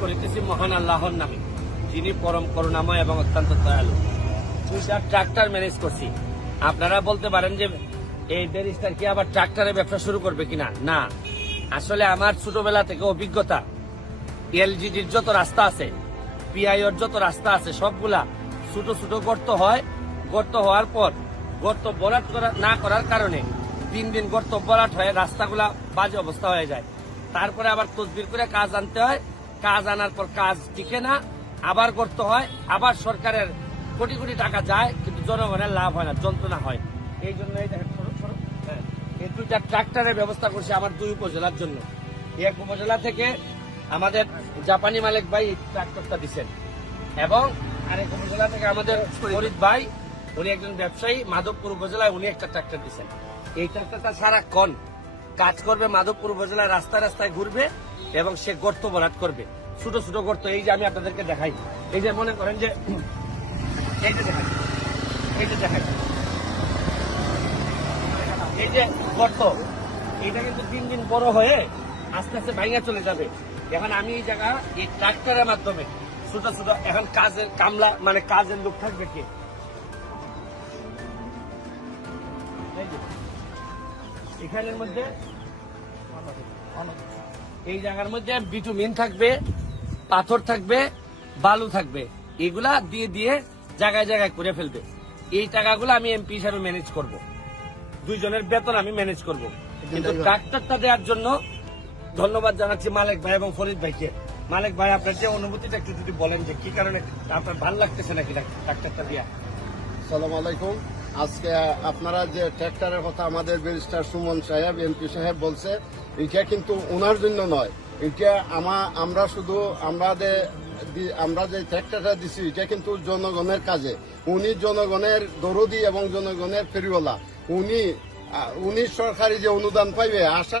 করিতেছি মহান আল্লাহর নামে, যিনি পরম করুণাময় এবং অত্যন্ত দয়ালু। দুইটা ট্রাক্টর ম্যানেজ করছি। আপনারা বলতে পারেন যে, এই ব্যারিস্টার কি আবার ট্রাক্টরে ব্যবসা শুরু করবে কিনা? না। আসলে আমার ছোটবেলা থেকে অভিজ্ঞতা, এলজিডির যত রাস্তা আছে, পিআইওর যত রাস্তা আছে, সবগুলা ছোট ছোট গর্ত হয়। গর্ত হওয়ার পর, গর্ত বরাট না করার কারণে দিন দিন গর্ত বরাট হয়ে রাস্তাগুলা বাজে অবস্থা হয়ে যায়। তারপরে আবার তসবির করে কাজ আনতে হয়। কাজ আনার পর কাজ টিকে না আবার করতে হয় আবার সরকারের কোটি কোটি টাকা যায় কিন্তু জনগণের লাভ হয় না যন্ত্রণা হয়। এই জন্য এই দেখেন। হ্যাঁ, এই দুইটা ট্রাক্টরের ব্যবস্থা করছে আমার দুই উপজেলার জন্য। এক উপজেলা থেকে আমাদের জাপানি মালিক ভাই ট্রাক্টরটা দিচ্ছেন এবং আরেক উপজেলা থেকে আমাদের ফরিদ ভাই উনি একজন ব্যবসায়ী মাধবপুর উপজেলায় উনি একটা ট্রাক্টর দিচ্ছেন এই ট্রাক্টরটা সারাক্ষণ কাজ করবে মাধবপুর উপজেলায় রাস্তায় রাস্তায় ঘুরবে এবং সে গর্ত ভরাট করবে। ছোট ছোট গর্ত, এই যে আমি আপনাদেরকে দেখাই। এই যে মনে করেন যে দেখাই। দেখাই। এই যে গর্ত এটা কিন্তু দিন দিন বড় হয়ে আস্তে আস্তে চলে যাবে। এখন আমি এই জায়গা, এই ট্রাক্টরের মাধ্যমে ছোট ছোট, এখন কাজের কামলা মানে কাজের লোক থাকবে কে? এখানের মধ্যে এই জায়গার মধ্যে বিটুমিন থাকবে পাথর থাকবে বালু থাকবে। এগুলা দিয়ে দিয়ে জায়গায় জায়গায় করে ফেলবে। এই টাকাগুলো আমি এমপি হিসাবে ম্যানেজ করব। দুইজনের বেতন আমি ম্যানেজ করব। কিন্তু ডাক্তারটা দেওয়ার জন্য ধন্যবাদ জানাচ্ছি মালিক ভাই এবং ফরিদ ভাইকে। মালিক ভাই আপনার যে অনুভূতিটা একটু যদি বলেন যে কি কারণে আপনার ভালো লাগতেছে নাকি ডাক্তারটা দিয়া? সালাম আলাইকুম। আজকে আপনারা যে ট্র্যাক্টরের কথা আমাদের ব্যারিস্টার সুমন সাহেব, এমপি সাহেব বলছে, এটা কিন্তু ওনার জন্য নয়। এটা আমা, আমরা শুধু আমাদের আমরা যে ট্র্যাক্টরটা দিছি, এটা কিন্তু জনগণের কাজে। উনি জনগণের দরদি এবং জনগণের ফেরিওয়ালা। উনি উনি সরকারি যে অনুদান পাইবে, আশা